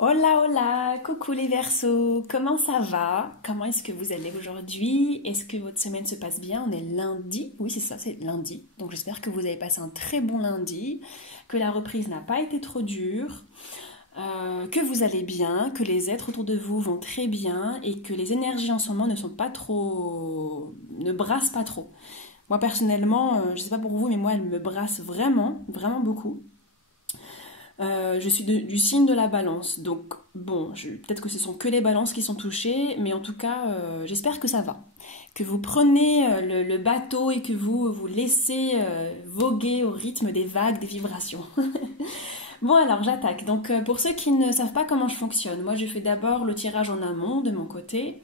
Hola, hola, coucou les Verseaux, comment ça va? Comment est-ce que vous allez aujourd'hui? Est-ce que votre semaine se passe bien? On est lundi, oui c'est ça, c'est lundi. Donc j'espère que vous avez passé un très bon lundi, que la reprise n'a pas été trop dure, que vous allez bien, que les êtres autour de vous vont très bien et que les énergies en ce moment ne sont pas trop, ne brassent pas trop. Moi personnellement, je sais pas pour vous, mais moi elle me brasse vraiment, vraiment beaucoup. Je suis du signe de la balance, donc bon, peut-être que ce sont que les balances qui sont touchées, mais en tout cas, j'espère que ça va. Que vous prenez le bateau et que vous vous laissez voguer au rythme des vagues, des vibrations. Bon alors j'attaque. Donc pour ceux qui ne savent pas comment je fonctionne, moi je fais d'abord le tirage en amont de mon côté.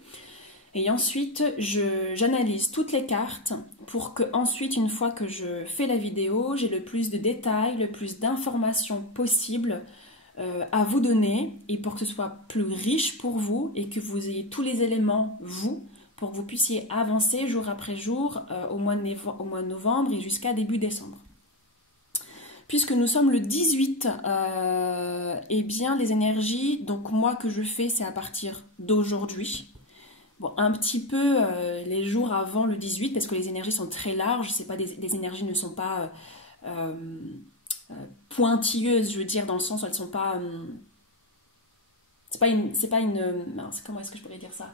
Et ensuite, j'analyse toutes les cartes pour que ensuite, une fois que je fais la vidéo, j'ai le plus de détails, le plus d'informations possibles à vous donner et pour que ce soit plus riche pour vous et que vous ayez tous les éléments, vous, pour que vous puissiez avancer jour après jour au mois de novembre et jusqu'à début décembre. Puisque nous sommes le 18, eh bien les énergies, donc moi que je fais, c'est à partir d'aujourd'hui. Bon, un petit peu les jours avant le 18, parce que les énergies sont très larges, c'est pas des énergies ne sont pas euh, euh, pointilleuses, je veux dire, dans le sens où elles sont pas. C'est pas une. Mince, comment est-ce que je pourrais dire ça?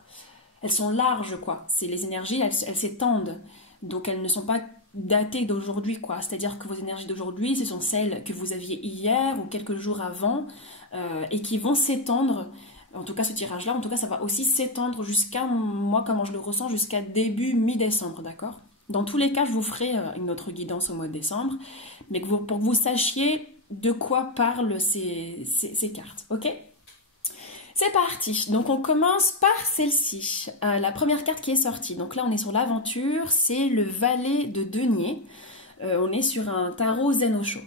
Elles sont larges, quoi. C'est les énergies, elles s'étendent. Donc elles ne sont pas datées d'aujourd'hui, quoi. C'est-à-dire que vos énergies d'aujourd'hui, ce sont celles que vous aviez hier ou quelques jours avant et qui vont s'étendre. En tout cas, ce tirage-là, en tout cas, ça va aussi s'étendre jusqu'à, moi, comment je le ressens, jusqu'à début mi-décembre, d'accord? Dans tous les cas, je vous ferai une autre guidance au mois de décembre, mais pour que vous sachiez de quoi parlent ces cartes, ok? C'est parti. Donc on commence par celle-ci. La première carte qui est sortie. Donc là on est sur l'aventure, c'est le valet de denier. On est sur un tarot Zen Osho.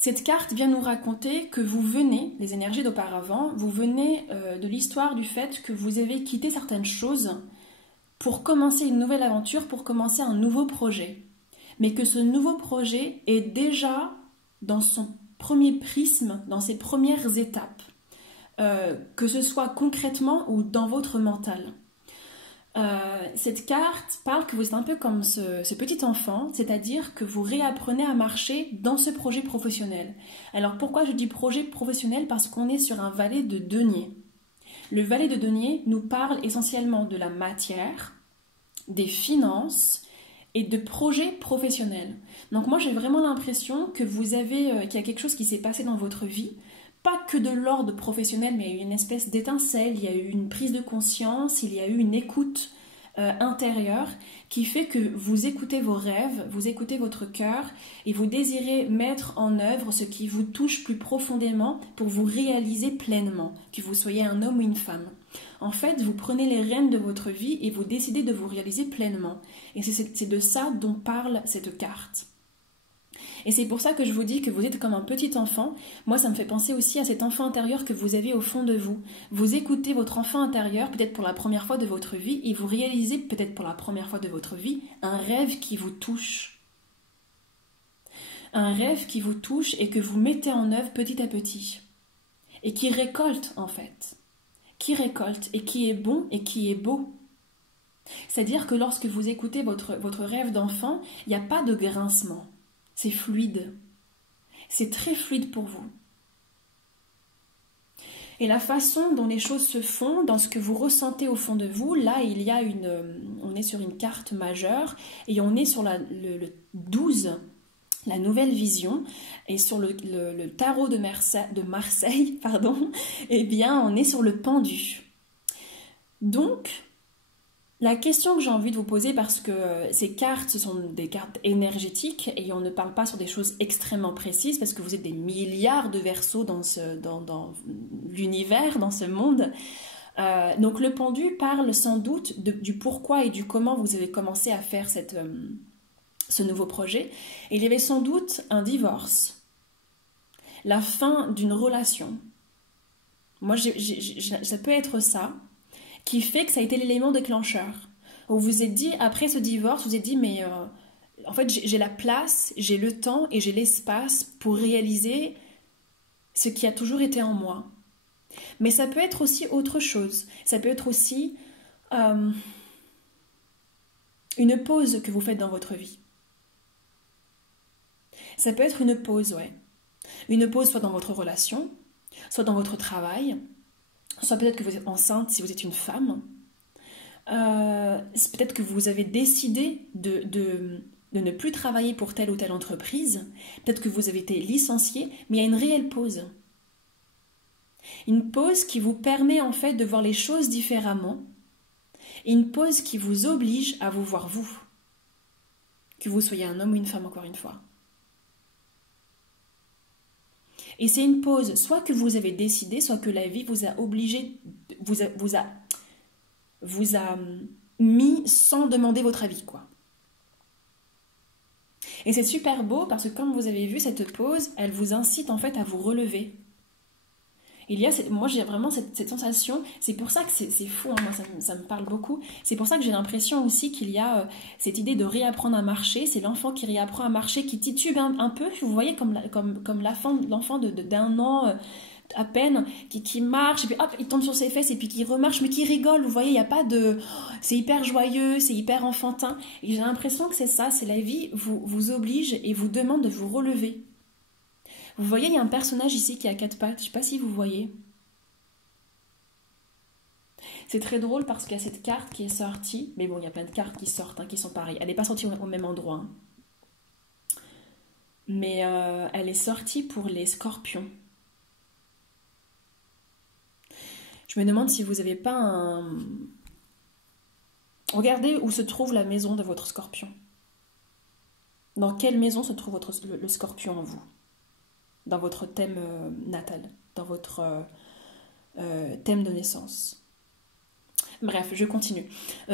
Cette carte vient nous raconter que vous venez, les énergies d'auparavant, vous venez de l'histoire du fait que vous avez quitté certaines choses pour commencer une nouvelle aventure, pour commencer un nouveau projet. Mais que ce nouveau projet est déjà dans son premier prisme, dans ses premières étapes. Que ce soit concrètement ou dans votre mental. Cette carte parle que vous êtes un peu comme ce petit enfant, c'est-à-dire que vous réapprenez à marcher dans ce projet professionnel. Alors pourquoi je dis projet professionnel? Parce qu'on est sur un valet de denier. Le valet de denier nous parle essentiellement de la matière, des finances et de projets professionnels. Donc moi j'ai vraiment l'impression que qu'il y a quelque chose qui s'est passé dans votre vie, pas que de l'ordre professionnel, mais il y a eu une espèce d'étincelle, il y a eu une prise de conscience, il y a eu une écoute intérieure qui fait que vous écoutez vos rêves, vous écoutez votre cœur et vous désirez mettre en œuvre ce qui vous touche plus profondément pour vous réaliser pleinement, que vous soyez un homme ou une femme. En fait, vous prenez les rênes de votre vie et vous décidez de vous réaliser pleinement. Et c'est de ça dont parle cette carte. Et c'est pour ça que je vous dis que vous êtes comme un petit enfant. Moi, ça me fait penser aussi à cet enfant intérieur que vous avez au fond de vous. Vous écoutez votre enfant intérieur, peut-être pour la première fois de votre vie, et vous réalisez peut-être pour la première fois de votre vie un rêve qui vous touche. Un rêve qui vous touche et que vous mettez en œuvre petit à petit. Et qui récolte, en fait. Qui récolte et qui est bon et qui est beau. C'est-à-dire que lorsque vous écoutez votre rêve d'enfant, il n'y a pas de grincement. C'est fluide. C'est très fluide pour vous. Et la façon dont les choses se font, dans ce que vous ressentez au fond de vous, là, on est sur une carte majeure et on est sur le 12, la nouvelle vision, et sur le tarot de Marseille, pardon, eh bien, on est sur le pendu. Donc, la question que j'ai envie de vous poser, parce que ces cartes, ce sont des cartes énergétiques et on ne parle pas sur des choses extrêmement précises parce que vous êtes des milliards de Verseaux dans l'univers, dans ce monde. Donc le pendu parle sans doute du pourquoi et du comment vous avez commencé à faire ce nouveau projet. Et il y avait sans doute un divorce, la fin d'une relation. Moi, ça peut être ça, qui fait que ça a été l'élément déclencheur. Vous vous êtes dit, après ce divorce, vous vous êtes dit, mais en fait, j'ai la place, j'ai le temps et j'ai l'espace pour réaliser ce qui a toujours été en moi. Mais ça peut être aussi autre chose. Ça peut être aussi une pause que vous faites dans votre vie. Ça peut être une pause, ouais. Une pause soit dans votre relation, soit dans votre travail, soit peut-être que vous êtes enceinte si vous êtes une femme. Peut-être que vous avez décidé de ne plus travailler pour telle ou telle entreprise. Peut-être que vous avez été licencié, mais il y a une réelle pause. Une pause qui vous permet en fait de voir les choses différemment. Et une pause qui vous oblige à vous voir vous. Que vous soyez un homme ou une femme, encore une fois. Et c'est une pause, soit que vous avez décidé, soit que la vie vous a obligé, vous a mis sans demander votre avis, quoi. Et c'est super beau parce que comme vous avez vu, cette pause, elle vous incite en fait à vous relever. Moi j'ai vraiment cette sensation, c'est pour ça que c'est fou, hein, moi ça me parle beaucoup, c'est pour ça que j'ai l'impression aussi qu'il y a cette idée de réapprendre à marcher, c'est l'enfant qui réapprend à marcher, qui titube un peu, vous voyez comme l'enfant d'un an à peine, qui marche, et puis hop, il tombe sur ses fesses, et puis qui remarche, mais qui rigole, vous voyez, il n'y a pas de... C'est hyper joyeux, c'est hyper enfantin, et j'ai l'impression que c'est ça, c'est la vie vous oblige et vous demande de vous relever. Vous voyez, il y a un personnage ici qui a 4 pattes, je ne sais pas si vous voyez. C'est très drôle parce qu'il y a cette carte qui est sortie, mais bon, il y a plein de cartes qui sortent, hein, qui sont pareilles. Elle n'est pas sortie au même endroit. Hein. Mais elle est sortie pour les scorpions. Je me demande si vous n'avez pas un... Regardez où se trouve la maison de votre scorpion. Dans quelle maison se trouve le scorpion en vous? Dans votre thème natal, dans votre thème de naissance. Bref, je continue.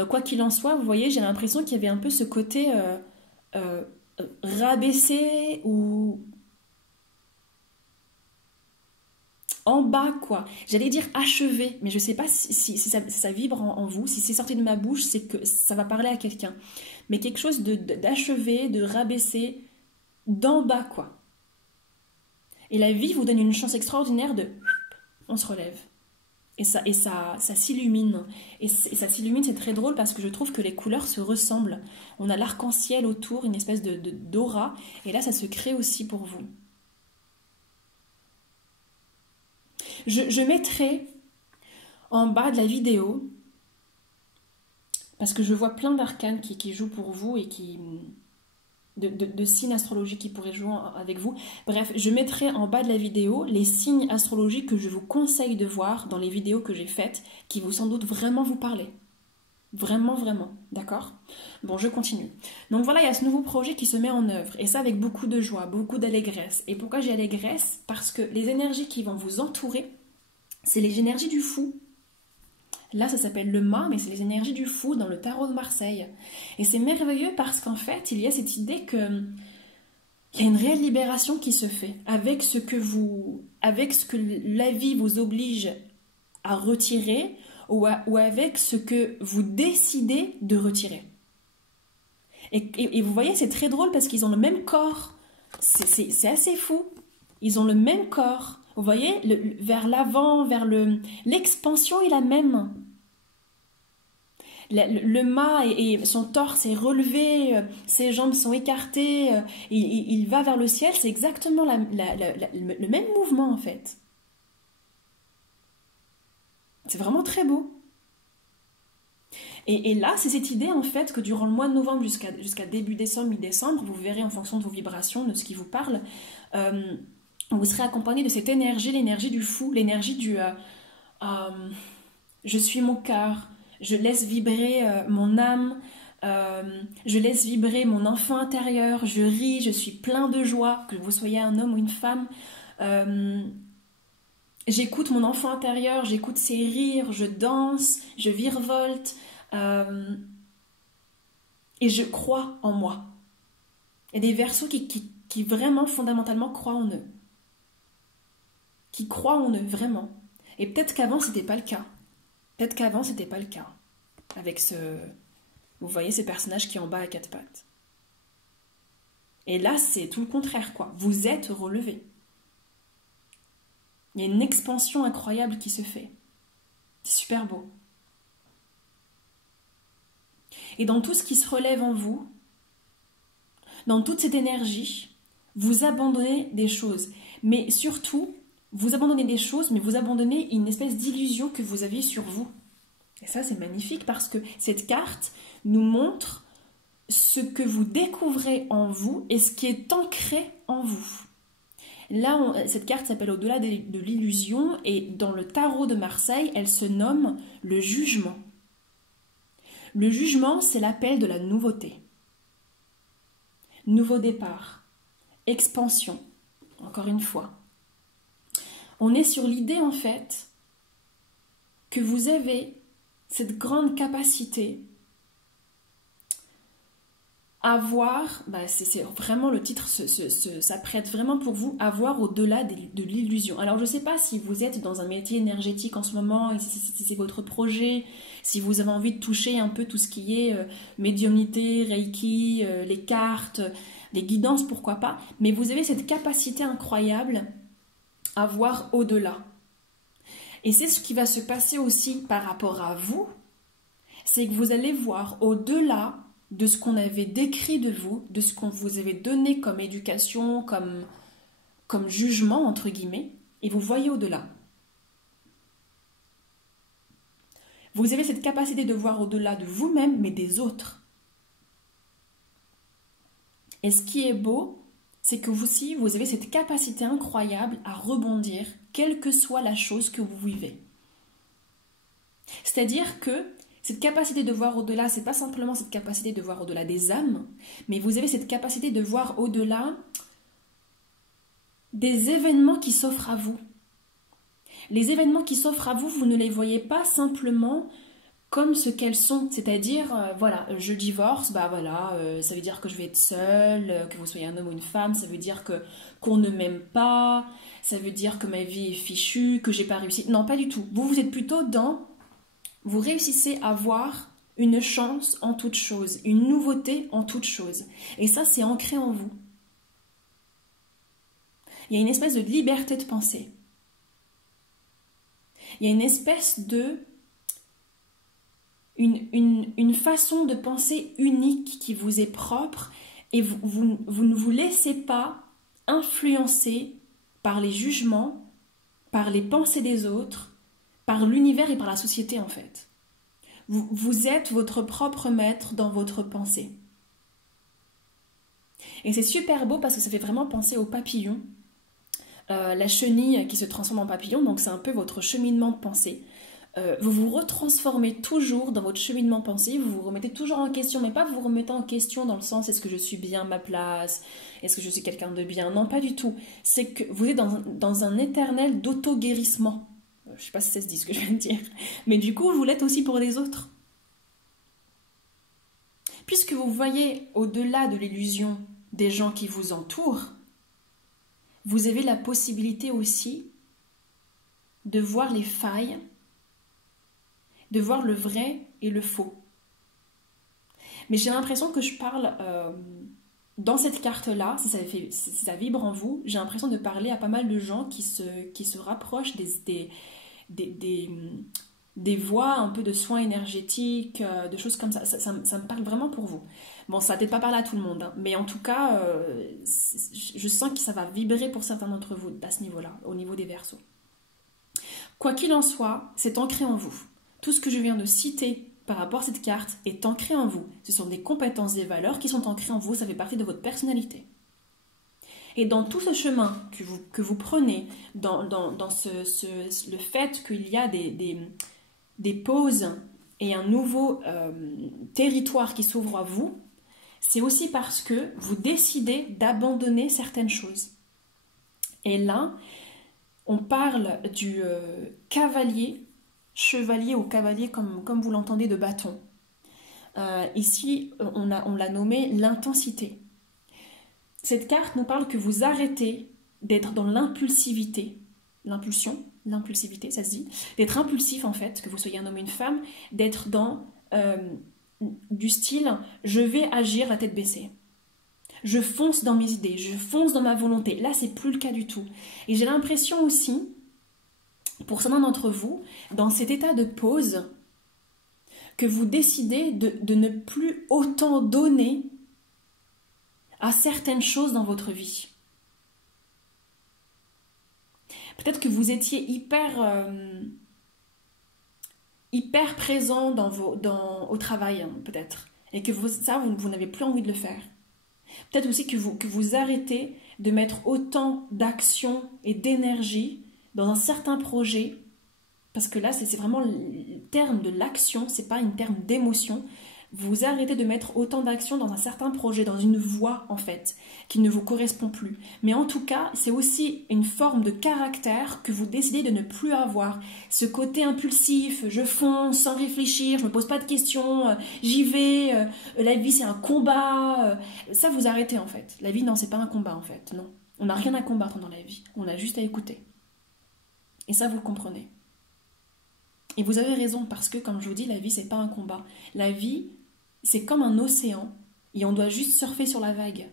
Quoi qu'il en soit, vous voyez, j'ai l'impression qu'il y avait un peu ce côté rabaissé ou en bas, quoi. J'allais dire achevé, mais je ne sais pas si ça vibre en vous. Si c'est sorti de ma bouche, c'est que ça va parler à quelqu'un. Mais quelque chose d'achevé, de rabaissé, d'en bas, quoi. Et la vie vous donne une chance extraordinaire de... On se relève. Et ça s'illumine. Et ça s'illumine, c'est très drôle parce que je trouve que les couleurs se ressemblent. On a l'arc-en-ciel autour, une espèce d'aura. Et là, ça se crée aussi pour vous. Je mettrai en bas de la vidéo, parce que je vois plein d'arcanes qui jouent pour vous et qui... De signes astrologiques qui pourraient jouer avec vous. Bref, je mettrai en bas de la vidéo les signes astrologiques que je vous conseille de voir dans les vidéos que j'ai faites, qui vont sans doute vraiment vous parler. Vraiment, vraiment. D'accord? Bon, je continue. Donc voilà, il y a ce nouveau projet qui se met en œuvre. Et ça avec beaucoup de joie, beaucoup d'allégresse. Et pourquoi j'ai allégresse? Parce que les énergies qui vont vous entourer, c'est les énergies du fou. Là, ça s'appelle le mât, mais c'est les énergies du fou dans le tarot de Marseille. Et c'est merveilleux parce qu'en fait, il y a cette idée que il y a une réelle libération qui se fait avec ce que la vie vous oblige à retirer ou avec ce que vous décidez de retirer. Et vous voyez, c'est très drôle parce qu'ils ont le même corps. C'est assez fou. Ils ont le même corps. Vous voyez, vers l'avant, vers l'expansion est la même. Le mât et son torse est relevé, ses jambes sont écartées, il va vers le ciel, c'est exactement le même mouvement en fait. C'est vraiment très beau. Et là, c'est cette idée en fait que durant le mois de novembre jusqu'à début décembre, mi-décembre, vous verrez en fonction de vos vibrations, de ce qui vous parle, vous serez accompagné de cette énergie, l'énergie du fou, l'énergie du je suis mon cœur, je laisse vibrer mon âme, je laisse vibrer mon enfant intérieur, je ris, je suis plein de joie, que vous soyez un homme ou une femme. J'écoute mon enfant intérieur, j'écoute ses rires, je danse, je virevolte et je crois en moi. Il y a des Verseaux qui vraiment fondamentalement croient en eux. Qui croient en eux, vraiment. Et peut-être qu'avant, c'était pas le cas. Peut-être qu'avant, c'était pas le cas. Avec vous voyez ces personnages qui est en bas à 4 pattes. Et là, c'est tout le contraire, quoi. Vous êtes relevé. Il y a une expansion incroyable qui se fait. C'est super beau. Et dans tout ce qui se relève en vous, dans toute cette énergie, vous abandonnez des choses. Mais surtout, vous abandonnez des choses, mais vous abandonnez une espèce d'illusion que vous aviez sur vous. Et ça, c'est magnifique parce que cette carte nous montre ce que vous découvrez en vous et ce qui est ancré en vous. Là, cette carte s'appelle Au-delà de l'illusion et dans le tarot de Marseille, elle se nomme le jugement. Le jugement, c'est l'appel de la nouveauté. Nouveau départ, expansion, encore une fois. On est sur l'idée en fait que vous avez cette grande capacité à voir, c'est vraiment le titre s'apprête vraiment pour vous, à voir au-delà de l'illusion. Alors je ne sais pas si vous êtes dans un métier énergétique en ce moment, et si c'est votre projet, si vous avez envie de toucher un peu tout ce qui est médiumnité, Reiki, les cartes, les guidances, pourquoi pas, mais vous avez cette capacité incroyable à voir au-delà. Et c'est ce qui va se passer aussi par rapport à vous, c'est que vous allez voir au-delà de ce qu'on avait décrit de vous, de ce qu'on vous avait donné comme éducation, comme jugement, entre guillemets, et vous voyez au-delà. Vous avez cette capacité de voir au-delà de vous-même, mais des autres. Et ce qui est beau, c'est que vous aussi, vous avez cette capacité incroyable à rebondir, quelle que soit la chose que vous vivez. C'est-à-dire que cette capacité de voir au-delà, c'est pas simplement cette capacité de voir au-delà des âmes, mais vous avez cette capacité de voir au-delà des événements qui s'offrent à vous. Les événements qui s'offrent à vous, vous ne les voyez pas simplement comme ce qu'elles sont, c'est-à-dire, voilà, je divorce, ça veut dire que je vais être seule, que vous soyez un homme ou une femme, ça veut dire qu'on ne m'aime pas, ça veut dire que ma vie est fichue, que j'ai pas réussi. Non, pas du tout. Vous êtes plutôt dans... Vous réussissez à voir une chance en toute chose, une nouveauté en toute chose. Et ça, c'est ancré en vous. Il y a une espèce de liberté de penser. Il y a une espèce de... Une façon de penser unique qui vous est propre et vous ne vous laissez pas influencer par les jugements, par les pensées des autres, par l'univers et par la société en fait. Vous êtes votre propre maître dans votre pensée. Et c'est super beau parce que ça fait vraiment penser au papillon, la chenille qui se transforme en papillon, donc c'est un peu votre cheminement de pensée. Vous vous retransformez toujours dans votre cheminement de pensée, vous vous remettez toujours en question, mais pas vous remettez en question dans le sens est-ce que je suis bien à ma place, est-ce que je suis quelqu'un de bien, non pas du tout. C'est que vous êtes dans un éternel d'auto-guérissement. Je ne sais pas si ça se dit ce que je viens de dire, mais du coup vous l'êtes aussi pour les autres. Puisque vous voyez au-delà de l'illusion des gens qui vous entourent, vous avez la possibilité aussi de voir les failles, de voir le vrai et le faux. Mais j'ai l'impression que je parle, dans cette carte-là, si ça vibre en vous, j'ai l'impression de parler à pas mal de gens qui se rapprochent des voies un peu de soins énergétiques, de choses comme ça. Ça me parle vraiment pour vous. Bon, ça va peut-être pas parler à tout le monde, hein, mais en tout cas, je sens que ça va vibrer pour certains d'entre vous à ce niveau-là, au niveau des Verseaux. Quoi qu'il en soit, c'est ancré en vous. Tout ce que je viens de citer par rapport à cette carte est ancré en vous. Ce sont des compétences, des valeurs qui sont ancrées en vous, ça fait partie de votre personnalité. Et dans tout ce chemin que vous prenez, dans le fait qu'il y a des pauses et un nouveau territoire qui s'ouvre à vous, c'est aussi parce que vous décidez d'abandonner certaines choses. Et là, on parle du chevalier ou cavalier comme vous l'entendez de bâton. Ici, on l'a nommé l'intensité. Cette carte nous parle que vous arrêtez d'être dans l'impulsivité, l'impulsivité, ça se dit, d'être impulsif en fait, que vous soyez un homme ou une femme, d'être dans du style je vais agir la tête baissée. Je fonce dans mes idées, je fonce dans ma volonté. Là, c'est plus le cas du tout. Et j'ai l'impression aussi pour certains d'entre vous, dans cet état de pause, que vous décidez de ne plus autant donner à certaines choses dans votre vie. Peut-être que vous étiez hyper présent au travail, hein, peut-être, et que vous n'avez plus envie de le faire. Peut-être aussi que vous arrêtez de mettre autant d'action et d'énergie dans un certain projet, parce que là, c'est vraiment le terme de l'action, c'est pas un terme d'émotion. Vous arrêtez de mettre autant d'action dans un certain projet, dans une voie, en fait, qui ne vous correspond plus. Mais en tout cas, c'est aussi une forme de caractère que vous décidez de ne plus avoir. Ce côté impulsif, je fonce sans réfléchir, je me pose pas de questions, j'y vais, la vie c'est un combat. Ça, vous arrêtez, en fait. La vie, non, c'est pas un combat, en fait, non. On n'a rien à combattre dans la vie, on a juste à écouter. Et ça, vous le comprenez. Et vous avez raison, parce que, comme je vous dis, la vie, c'est pas un combat. La vie, c'est comme un océan, et on doit juste surfer sur la vague.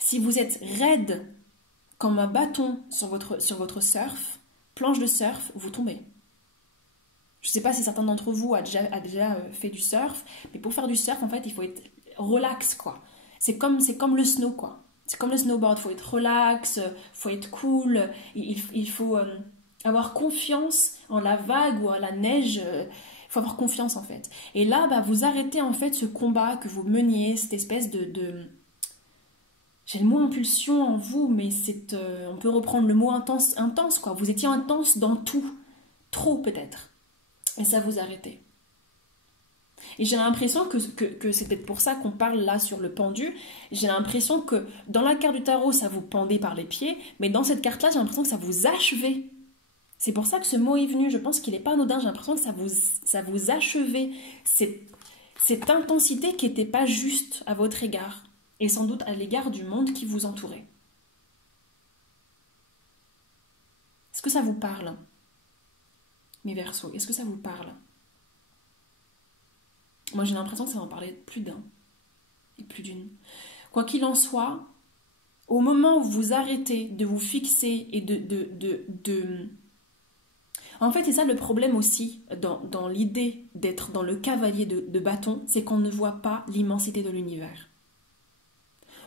Si vous êtes raide comme un bâton sur votre surf, planche de surf, vous tombez. Je ne sais pas si certains d'entre vous a déjà fait du surf, mais pour faire du surf, en fait, il faut être relax, quoi. C'est comme le snow, quoi. C'est comme le snowboard, il faut être relax, il faut être cool, il faut avoir confiance en la vague ou à la neige. Il faut avoir confiance, en fait. Et là, vous arrêtez, en fait, ce combat que vous meniez, cette espèce de... J'ai le mot impulsion en vous, mais on peut reprendre le mot intense, quoi. Vous étiez intense dans tout. Trop, peut-être. Et ça vous arrêtez. Et j'ai l'impression que c'est peut-être pour ça qu'on parle là sur le pendu. J'ai l'impression que dans la carte du tarot, ça vous pendait par les pieds, mais dans cette carte-là, j'ai l'impression que ça vous achevait. C'est pour ça que ce mot est venu. Je pense qu'il n'est pas anodin. J'ai l'impression que ça vous achevait. Cette intensité qui n'était pas juste à votre égard. Et sans doute à l'égard du monde qui vous entourait. Est-ce que ça vous parle, mes Verseaux? Est-ce que ça vous parle? Moi, j'ai l'impression que ça en parlait plus d'un et plus d'une. Quoi qu'il en soit, au moment où vous arrêtez de vous fixer et En fait, c'est ça le problème aussi dans l'idée d'être dans le cavalier de bâton, c'est qu'on ne voit pas l'immensité de l'univers.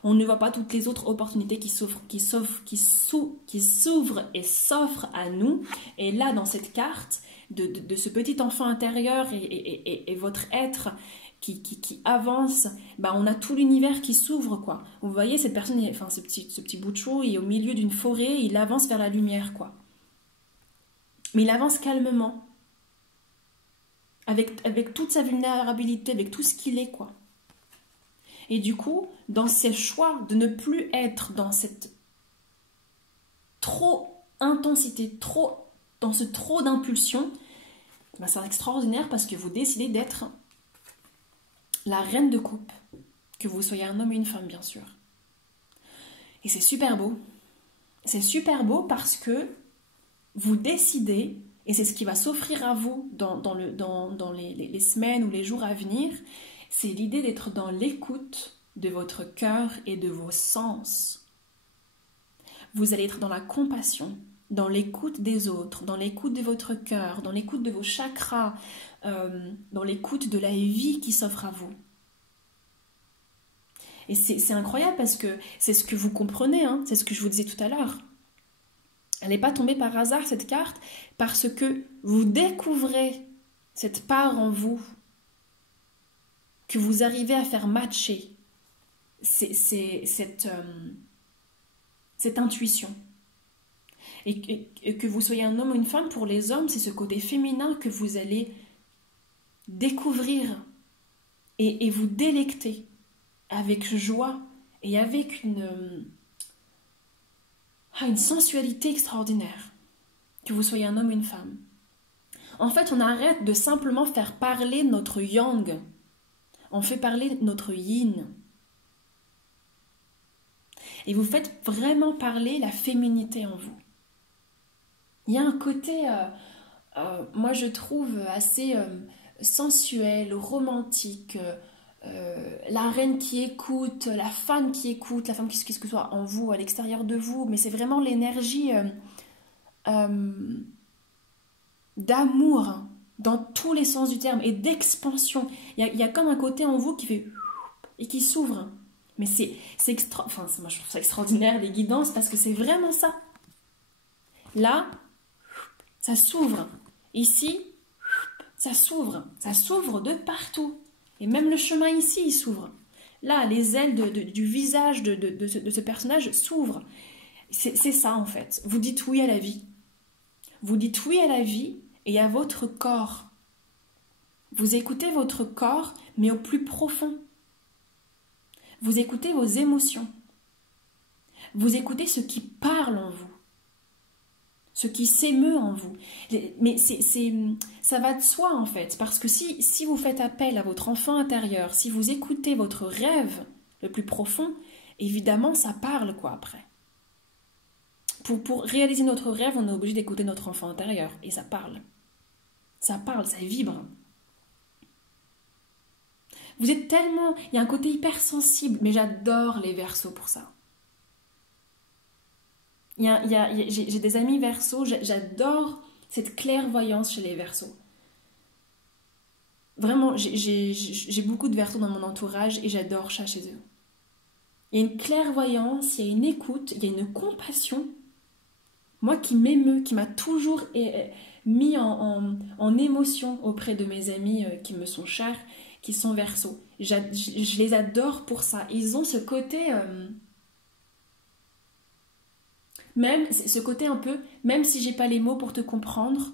On ne voit pas toutes les autres opportunités qui s'ouvrent et s'offrent à nous. Et là, dans cette carte de ce petit enfant intérieur et votre être qui avance, on a tout l'univers qui s'ouvre, quoi. Vous voyez, cette personne, ce petit bout de chou, il est au milieu d'une forêt, il avance vers la lumière, quoi. Mais il avance calmement, avec toute sa vulnérabilité, avec tout ce qu'il est, quoi. Et du coup, dans ces choix de ne plus être dans cette trop intensité, dans ce trop d'impulsion, c'est extraordinaire parce que vous décidez d'être la reine de coupe, que vous soyez un homme ou une femme, bien sûr. Et c'est super beau. C'est super beau parce que vous décidez, et c'est ce qui va s'offrir à vous dans les semaines ou les jours à venir, c'est l'idée d'être dans l'écoute de votre cœur et de vos sens. Vous allez être dans la compassion, dans l'écoute des autres, dans l'écoute de votre cœur, dans l'écoute de vos chakras, dans l'écoute de la vie qui s'offre à vous. Et c'est incroyable parce que c'est ce que vous comprenez, hein, c'est ce que je vous disais tout à l'heure. Elle n'est pas tombée par hasard, cette carte, parce que vous découvrez cette part en vous que vous arrivez à faire matcher cette intuition. Et que vous soyez un homme ou une femme, pour les hommes, c'est ce côté féminin que vous allez découvrir et vous délecter avec joie et avec une sensualité extraordinaire, que vous soyez un homme ou une femme. En fait, on arrête de simplement faire parler notre yang. On fait parler notre yin. Et vous faites vraiment parler la féminité en vous. Il y a un côté, moi je trouve, assez sensuel, romantique, la reine qui écoute, la femme qui soit en vous, à l'extérieur de vous, mais c'est vraiment l'énergie d'amour, dans tous les sens du terme, et d'expansion. Il y a comme un côté en vous qui fait et qui s'ouvre. Mais c'est enfin, moi je trouve ça extraordinaire, les guidances, parce que c'est vraiment ça. Là, ça s'ouvre. Ici, ça s'ouvre. Ça s'ouvre de partout. Et même le chemin ici, il s'ouvre. Là, les ailes du visage de ce personnage s'ouvrent. C'est ça, en fait. Vous dites oui à la vie. Vous dites oui à la vie et à votre corps. Vous écoutez votre corps, mais au plus profond. Vous écoutez vos émotions. Vous écoutez ce qui parle en vous. Ce qui s'émeut en vous. Mais ça va de soi, en fait. Parce que si vous faites appel à votre enfant intérieur, si vous écoutez votre rêve le plus profond, évidemment, ça parle, quoi, après. Pour réaliser notre rêve, on est obligé d'écouter notre enfant intérieur. Et ça parle. Ça parle, ça vibre. Vous êtes tellement... Il y a un côté hypersensible, mais j'adore les Verseaux pour ça. J'ai des amis Verseaux, j'adore cette clairvoyance chez les Verseaux. Vraiment, j'ai beaucoup de Verseaux dans mon entourage et j'adore ça chez eux. Il y a une clairvoyance, il y a une écoute, il y a une compassion. Moi qui m'émeut, qui m'a toujours mis en émotion auprès de mes amis qui me sont chers, qui sont Verseaux. Je les adore pour ça. Ils ont ce côté... Même ce côté un peu, même si j'ai pas les mots pour te comprendre,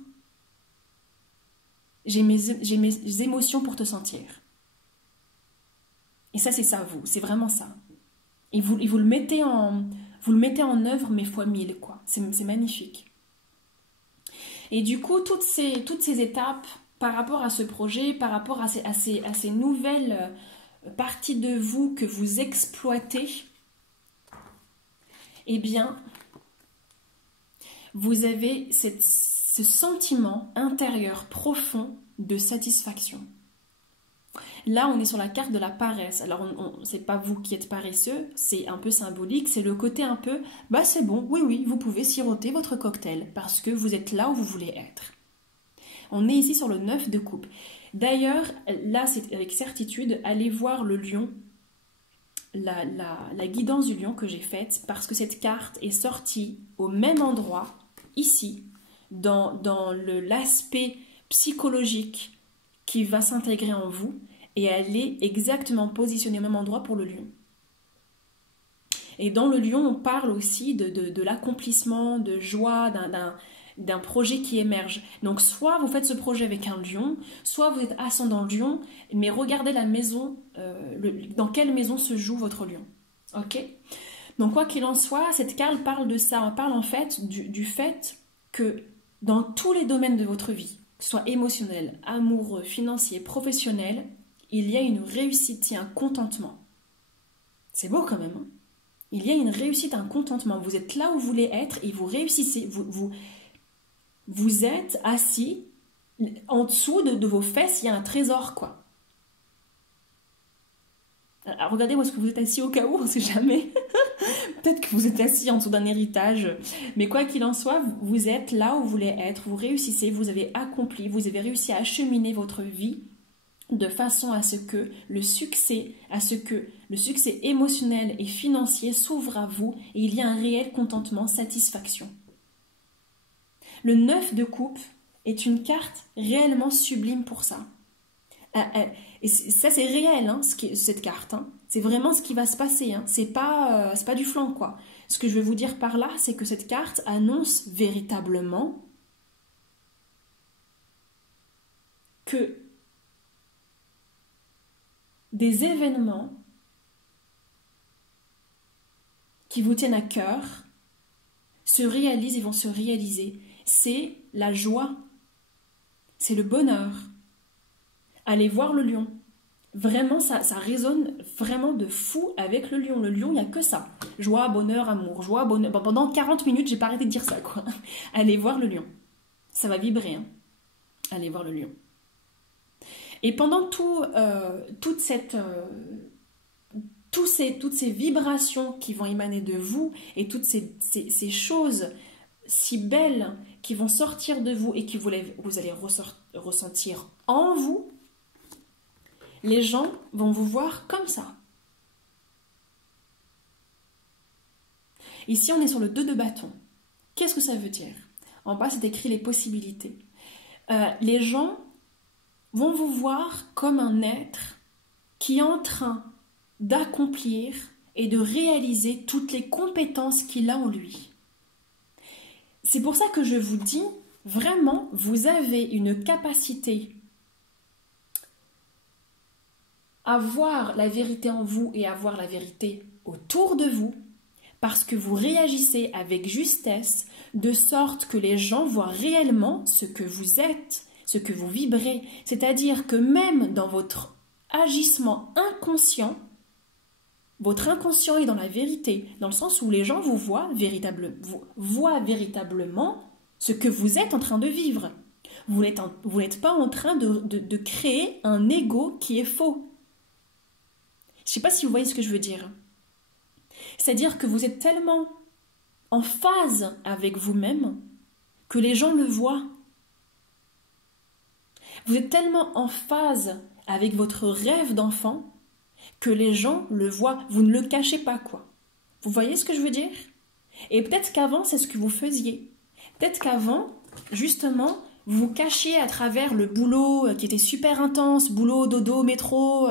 j'ai mes émotions pour te sentir. Et ça, c'est ça, vous. C'est vraiment ça. Et vous le mettez en œuvre, mais fois 1000, quoi. C'est magnifique. Et du coup, toutes ces étapes, par rapport à ce projet, par rapport à ces nouvelles parties de vous que vous exploitez, eh bien... vous avez ce sentiment intérieur profond de satisfaction. Là, on est sur la carte de la paresse. Alors, c'est pas vous qui êtes paresseux, c'est un peu symbolique, c'est le côté un peu, bah c'est bon, oui, vous pouvez siroter votre cocktail, parce que vous êtes là où vous voulez être. On est ici sur le 9 de coupe. D'ailleurs, là, c'est avec certitude, allez voir le lion, la guidance du lion que j'ai faite, parce que cette carte est sortie au même endroit, ici, dans l'aspect psychologique qui va s'intégrer en vous, et elle est exactement positionnée au même endroit pour le lion. Et dans le lion, on parle aussi de l'accomplissement, de joie, d'un projet qui émerge. Donc soit vous faites ce projet avec un lion, soit vous êtes ascendant lion, mais regardez la maison, dans quelle maison se joue votre lion. Ok ? Donc quoi qu'il en soit, cette carte parle de ça. On parle en fait du fait que dans tous les domaines de votre vie, que ce soit émotionnel, amoureux, financier, professionnel, il y a une réussite, il y a un contentement. C'est beau quand même. Hein ? Il y a une réussite, un contentement. Vous êtes là où vous voulez être et vous réussissez. Vous êtes assis, en dessous de vos fesses, il y a un trésor, quoi. Alors, regardez où est-ce que vous êtes assis au cas où, on ne sait jamais. Peut-être que vous êtes assis en dessous d'un héritage. Mais quoi qu'il en soit, vous êtes là où vous voulez être, vous réussissez, vous avez accompli, vous avez réussi à acheminer votre vie de façon à ce que le succès émotionnel et financier s'ouvre à vous et il y a un réel contentement, satisfaction. Le 9 de coupe est une carte réellement sublime pour ça. Et ça, c'est réel, hein, cette carte. Hein. C'est vraiment ce qui va se passer. Hein. C'est pas du flan, quoi. Ce que je veux vous dire par là, c'est que cette carte annonce véritablement que des événements qui vous tiennent à cœur se réalisent et vont se réaliser. C'est la joie, c'est le bonheur. Allez voir le lion. Vraiment, ça résonne vraiment de fou avec le lion. Le lion, il n'y a que ça. Joie, bonheur, amour. Joie, bonheur. Pendant 40 minutes, j'ai pas arrêté de dire ça, quoi. Allez voir le lion. Ça va vibrer, hein. Allez voir le lion. Et pendant toutes ces vibrations qui vont émaner de vous et toutes ces choses si belles qui vont sortir de vous et que vous allez ressentir en vous, les gens vont vous voir comme ça. Ici, on est sur le 2 de bâton. Qu'est-ce que ça veut dire? En bas, c'est écrit les possibilités. Les gens vont vous voir comme un être qui est en train d'accomplir et de réaliser toutes les compétences qu'il a en lui. C'est pour ça que je vous dis, vraiment, vous avez une capacité à voir la vérité en vous et à voir la vérité autour de vous, parce que vous réagissez avec justesse, de sorte que les gens voient réellement ce que vous êtes, ce que vous vibrez. C'est-à-dire que même dans votre agissement inconscient, votre inconscient est dans la vérité, dans le sens où les gens vous voient véritablement ce que vous êtes en train de vivre. Vous n'êtes pas en train de créer un ego qui est faux. Je ne sais pas si vous voyez ce que je veux dire. C'est-à-dire que vous êtes tellement en phase avec vous-même que les gens le voient. Vous êtes tellement en phase avec votre rêve d'enfant que les gens le voient. Vous ne le cachez pas, quoi. Vous voyez ce que je veux dire? Et peut-être qu'avant, c'est ce que vous faisiez. Peut-être qu'avant, justement, vous vous cachiez à travers le boulot qui était super intense, boulot, dodo, métro,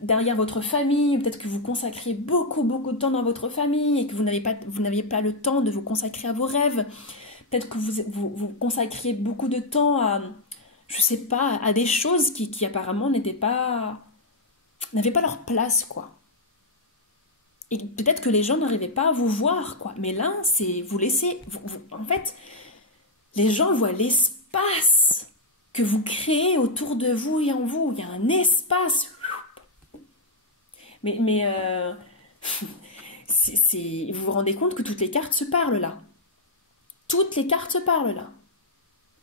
derrière votre famille. Peut-être que vous consacriez beaucoup de temps dans votre famille et que vous n'aviez pas le temps de vous consacrer à vos rêves. Peut-être que vous consacriez beaucoup de temps à, je sais pas, à des choses qui apparemment n'avaient pas leur place, quoi. Et peut-être que les gens n'arrivaient pas à vous voir, quoi. Mais là, c'est vous laissez... en fait, les gens voient l'espace que vous créez autour de vous et en vous. Il y a un espace. Mais vous vous rendez compte que toutes les cartes se parlent, là. Toutes les cartes se parlent, là.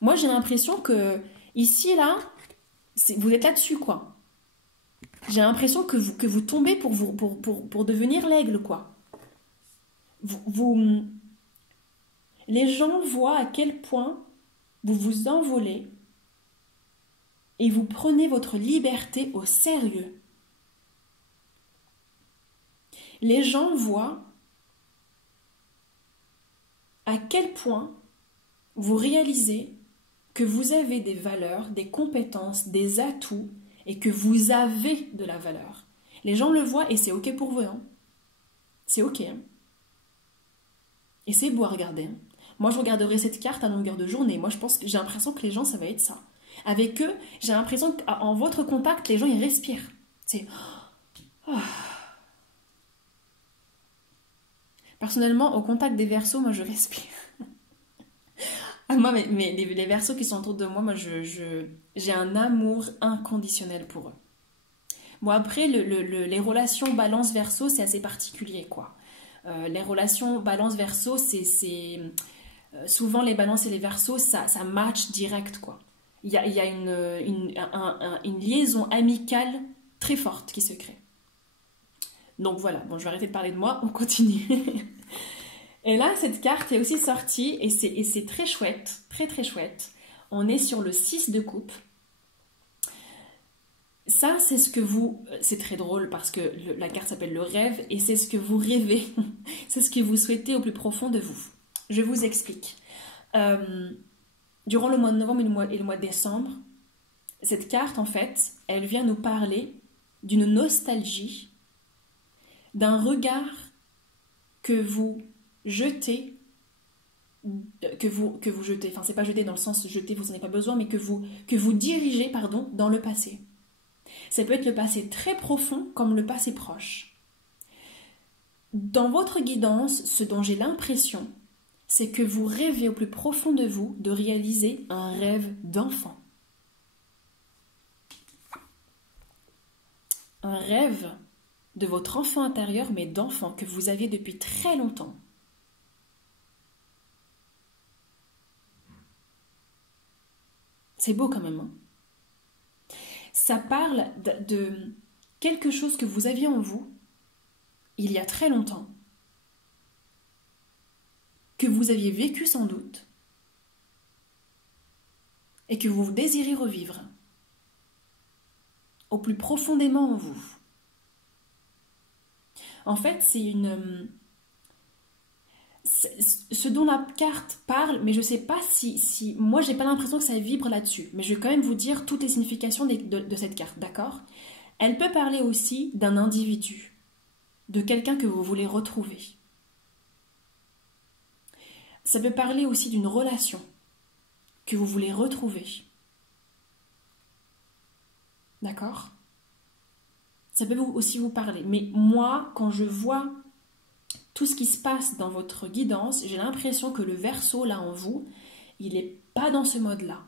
Moi, j'ai l'impression que, ici, là, vous êtes là-dessus, quoi. J'ai l'impression que vous tombez pour devenir l'aigle, quoi. Les gens voient à quel point vous vous envolez et vous prenez votre liberté au sérieux. Les gens voient à quel point vous réalisez que vous avez des valeurs, des compétences, des atouts et que vous avez de la valeur. Les gens le voient et c'est ok pour vous. Hein. C'est ok. Hein. Et c'est beau à regarder. Hein. Moi, je regarderai cette carte à longueur de journée. Moi, je pense que j'ai l'impression que les gens, ça va être ça. Avec eux, j'ai l'impression qu'en votre contact, les gens, ils respirent. C'est... Oh. Personnellement, au contact des Verseaux, moi, je respire. Moi, mais les Verseaux qui sont autour de moi, j'ai un amour inconditionnel pour eux. Bon, après, les relations Balance-Verseau, c'est assez particulier, quoi. Les relations Balance-Verseau, c'est souvent les Balances et les Verseaux, ça match direct, quoi. Il y a une liaison amicale très forte qui se crée. Donc voilà, bon, je vais arrêter de parler de moi, on continue. Et là, cette carte est aussi sortie et c'est très chouette, très très chouette. On est sur le 6 de coupe. Ça, c'est ce que vous... C'est très drôle parce que la carte s'appelle le rêve et c'est ce que vous rêvez. C'est ce que vous souhaitez au plus profond de vous. Je vous explique. Durant le mois de novembre et le mois de décembre, cette carte, en fait, elle vient nous parler d'une nostalgie, d'un regard que vous jetez, enfin c'est pas jeter dans le sens jeter, vous n'en avez pas besoin, mais que vous dirigez, pardon, dans le passé. Ça peut être le passé très profond comme le passé proche. Dans votre guidance, ce dont j'ai l'impression, c'est que vous rêvez au plus profond de vous de réaliser un rêve d'enfant. Un rêve de votre enfant intérieur, mais d'enfant que vous aviez depuis très longtemps. C'est beau quand même. Hein? Ça parle de quelque chose que vous aviez en vous il y a très longtemps. que vous aviez vécu sans doute et que vous désirez revivre au plus profondément en vous. En fait, ce dont la carte parle, mais je ne sais pas si moi j'ai pas l'impression que ça vibre là-dessus, mais je vais quand même vous dire toutes les significations de cette carte, d'accord? Elle peut parler aussi d'un individu, de quelqu'un que vous voulez retrouver. Ça peut parler aussi d'une relation que vous voulez retrouver. D'accord? Ça peut aussi vous parler. Mais moi, quand je vois tout ce qui se passe dans votre guidance, j'ai l'impression que le Verseau, là en vous, il n'est pas dans ce mode-là.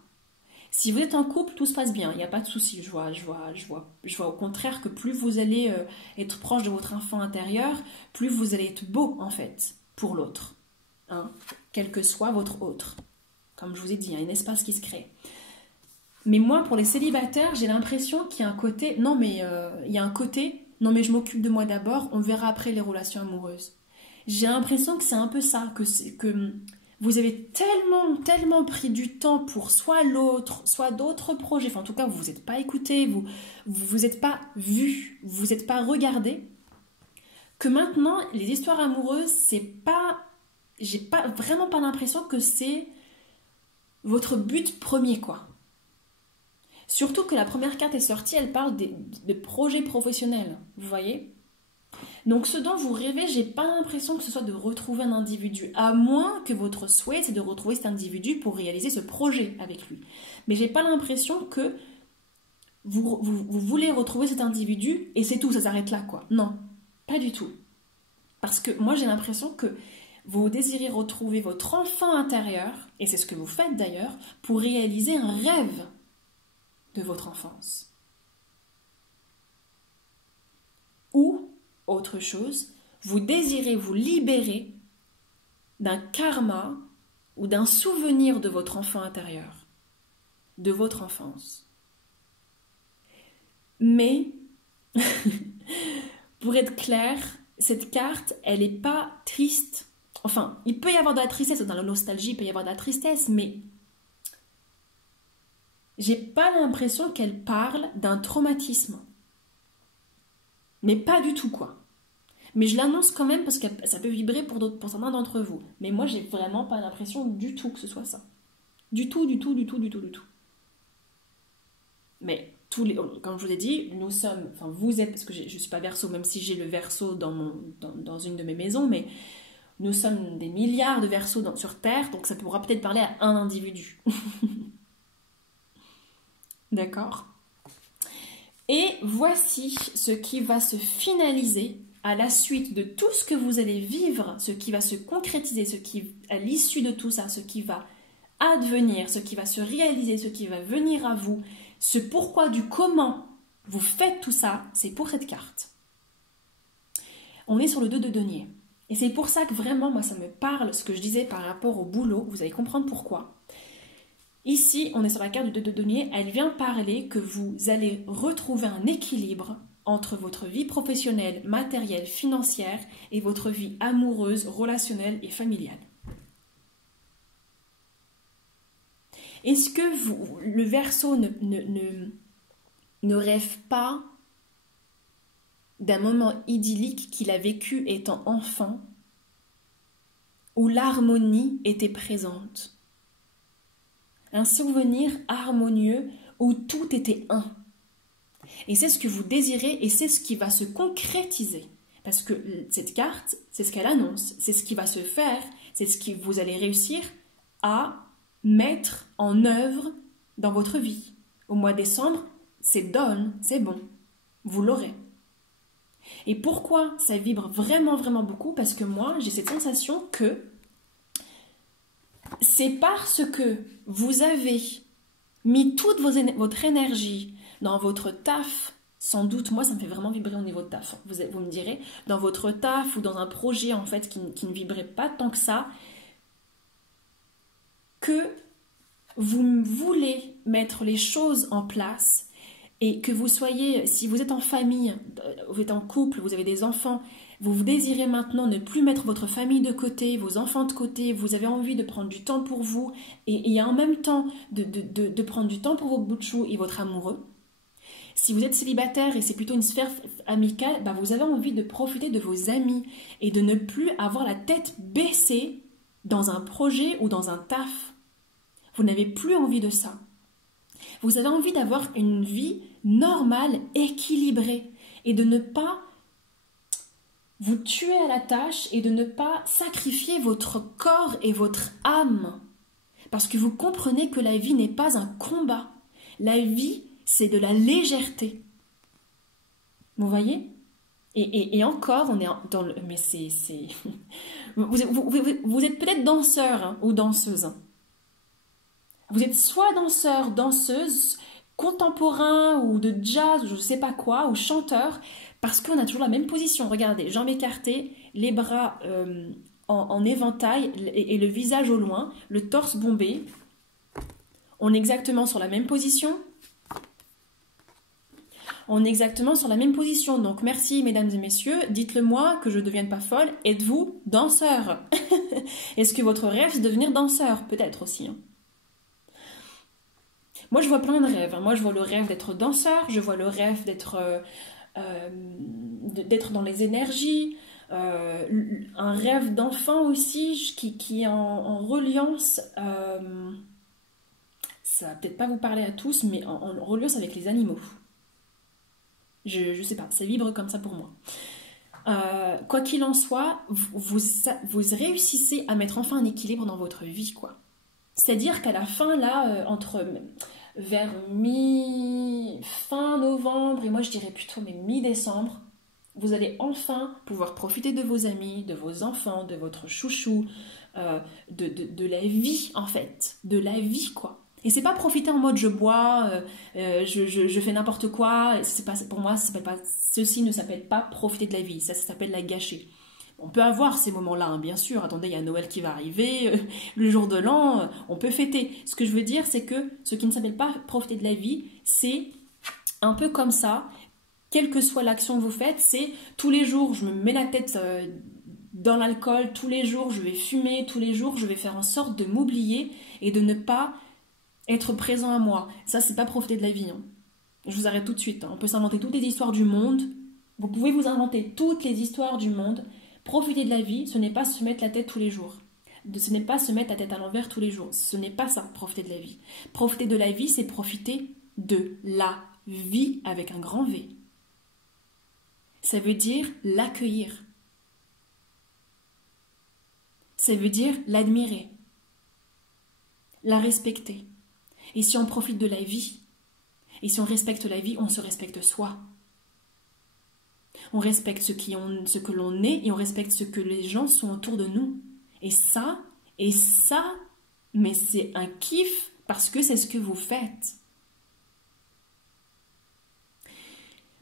Si vous êtes en couple, tout se passe bien, il n'y a pas de souci. Je vois au contraire que plus vous allez être proche de votre enfant intérieur, plus vous allez être beau, en fait, pour l'autre. Hein, quel que soit votre autre. Comme je vous ai dit, il y a un espace qui se crée. Mais moi, pour les célibataires, j'ai l'impression qu'il y a un côté... Non, mais je m'occupe de moi d'abord, on verra après les relations amoureuses. J'ai l'impression que c'est un peu ça, que vous avez tellement pris du temps pour soit l'autre, soit d'autres projets. Enfin, en tout cas, vous vous êtes pas écouté, vous êtes pas vu, vous n'êtes pas regardé, que maintenant, les histoires amoureuses, j'ai vraiment pas l'impression que c'est votre but premier, quoi. Surtout que la première carte est sortie, elle parle de projets professionnels, vous voyez? Donc ce dont vous rêvez, j'ai pas l'impression que ce soit de retrouver un individu, à moins que votre souhait c'est de retrouver cet individu pour réaliser ce projet avec lui. Mais j'ai pas l'impression que vous voulez retrouver cet individu et c'est tout, ça s'arrête là, quoi. Non, pas du tout. Parce que moi j'ai l'impression que vous désirez retrouver votre enfant intérieur, et c'est ce que vous faites d'ailleurs, pour réaliser un rêve de votre enfance. Ou, autre chose, vous désirez vous libérer d'un karma ou d'un souvenir de votre enfant intérieur, de votre enfance. Mais, pour être clair, cette carte, elle n'est pas triste. Enfin, il peut y avoir de la tristesse, dans la nostalgie, il peut y avoir de la tristesse, mais j'ai pas l'impression qu'elle parle d'un traumatisme. Mais pas du tout, quoi. Mais je l'annonce quand même parce que ça peut vibrer pour certains d'entre vous. Mais moi, j'ai vraiment pas l'impression du tout que ce soit ça. Du tout. Mais comme je vous ai dit, nous sommes, enfin vous êtes, parce que je suis pas Verseau, même si j'ai le Verseau dans une de mes maisons, mais nous sommes des milliards de Verseaux sur Terre, donc ça pourra peut-être parler à un individu. D'accord? Et voici ce qui va se finaliser à la suite de tout ce que vous allez vivre, ce qui va se concrétiser, à l'issue de tout ça, ce qui va advenir, ce qui va se réaliser, ce qui va venir à vous, ce pourquoi du comment vous faites tout ça, c'est pour cette carte. On est sur le 2 de denier. Et c'est pour ça que vraiment, moi, ça me parle, ce que je disais par rapport au boulot, vous allez comprendre pourquoi. Ici, on est sur la carte du 2 de denier, elle vient parler que vous allez retrouver un équilibre entre votre vie professionnelle, matérielle, financière et votre vie amoureuse, relationnelle et familiale. Est-ce que le Verseau ne rêve pas d'un moment idyllique qu'il a vécu étant enfant, où l'harmonie était présente? Un souvenir harmonieux où tout était un. Et c'est ce que vous désirez et c'est ce qui va se concrétiser. Parce que cette carte, c'est ce qu'elle annonce, c'est ce qui va se faire, c'est ce que vous allez réussir à mettre en œuvre dans votre vie. Au mois de décembre, c'est done, c'est bon, vous l'aurez. Et pourquoi ça vibre vraiment beaucoup? Parce que moi, j'ai cette sensation que c'est parce que vous avez mis toute votre énergie dans votre taf, sans doute, moi ça me fait vraiment vibrer au niveau de taf, vous me direz, dans votre taf ou dans un projet en fait qui ne vibrait pas tant que ça, que vous voulez mettre les choses en place et que vous soyez, si vous êtes en famille, vous êtes en couple, vous avez des enfants, Vous désirez maintenant ne plus mettre votre famille de côté, vos enfants de côté, vous avez envie de prendre du temps pour vous et en même temps de prendre du temps pour vos bouts de chou et votre amoureux. Si vous êtes célibataire et c'est plutôt une sphère amicale, bah vous avez envie de profiter de vos amis et de ne plus avoir la tête baissée dans un projet ou dans un taf. Vous n'avez plus envie de ça. Vous avez envie d'avoir une vie normale, équilibrée et de ne pas vous tuer à la tâche et de ne pas sacrifier votre corps et votre âme. Parce que vous comprenez que la vie n'est pas un combat. La vie, c'est de la légèreté. Vous voyez ? Et encore, on est dans le... Mais c'est... Vous êtes peut-être danseur hein, ou danseuse. Hein. Vous êtes soit danseur, danseuse, contemporain ou de jazz, ou je ne sais pas quoi, ou chanteur, parce qu'on a toujours la même position. Regardez, jambes écartées, les bras en éventail et le visage au loin, le torse bombé. On est exactement sur la même position. On est exactement sur la même position. Donc merci mesdames et messieurs, dites-le moi que je ne devienne pas folle. Êtes-vous danseur? Est-ce que votre rêve c'est de devenir danseur? Peut-être aussi. Hein. Moi je vois plein de rêves. Moi je vois le rêve d'être danseur, je vois le rêve d'être dans les énergies, un rêve d'enfant aussi qui est en reliance. Ça va peut-être pas vous parler à tous, mais en reliance avec les animaux. Je sais pas, ça vibre comme ça pour moi. Quoi qu'il en soit, vous réussissez à mettre enfin un équilibre dans votre vie, quoi. C'est-à-dire qu'à la fin, là, vers fin novembre, et moi je dirais plutôt mi-décembre, vous allez enfin pouvoir profiter de vos amis, de vos enfants, de votre chouchou, de la vie, en fait. De la vie, quoi. Et c'est pas profiter en mode je bois, je fais n'importe quoi. C'est pas, pour moi, ceci ne s'appelle pas profiter de la vie. Ça s'appelle la gâcher. On peut avoir ces moments-là, hein, bien sûr. Attendez, il y a Noël qui va arriver, le jour de l'an, on peut fêter. Ce que je veux dire, c'est que ce qui ne s'appelle pas profiter de la vie, c'est un peu comme ça. Quelle que soit l'action que vous faites, c'est tous les jours, je me mets la tête dans l'alcool, tous les jours, je vais fumer, tous les jours, je vais faire en sorte de m'oublier et de ne pas être présent à moi. Ça, c'est pas profiter de la vie. Hein. Je vous arrête tout de suite. Hein. On peut s'inventer toutes les histoires du monde. Vous pouvez vous inventer toutes les histoires du monde. Profiter de la vie, ce n'est pas se mettre la tête tous les jours. Ce n'est pas se mettre la tête à l'envers tous les jours. Ce n'est pas ça, profiter de la vie. Profiter de la vie, c'est profiter de la vie avec un grand V. Ça veut dire l'accueillir. Ça veut dire l'admirer. La respecter. Et si on profite de la vie, et si on respecte la vie, on se respecte soi. On respecte ce que l'on est et on respecte ce que les gens sont autour de nous. Et ça, mais c'est un kiff parce que c'est ce que vous faites.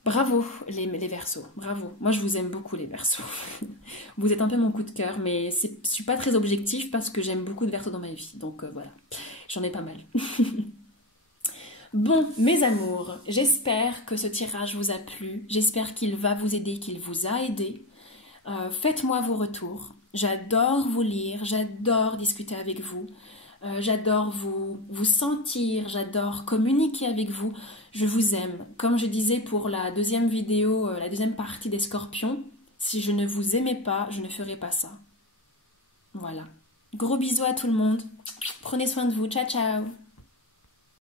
Bravo les Verseaux, bravo. Moi je vous aime beaucoup les Verseaux. Vous êtes un peu mon coup de cœur, mais je ne suis pas très objectif parce que j'aime beaucoup de Verseaux dans ma vie. Donc voilà, j'en ai pas mal. Bon, mes amours, j'espère que ce tirage vous a plu. J'espère qu'il va vous aider, qu'il vous a aidé. Faites-moi vos retours. J'adore vous lire, j'adore discuter avec vous. J'adore vous sentir, j'adore communiquer avec vous. Je vous aime. Comme je disais pour la deuxième vidéo, la deuxième partie des Scorpions, si je ne vous aimais pas, je ne ferais pas ça. Voilà. Gros bisous à tout le monde. Prenez soin de vous. Ciao, ciao.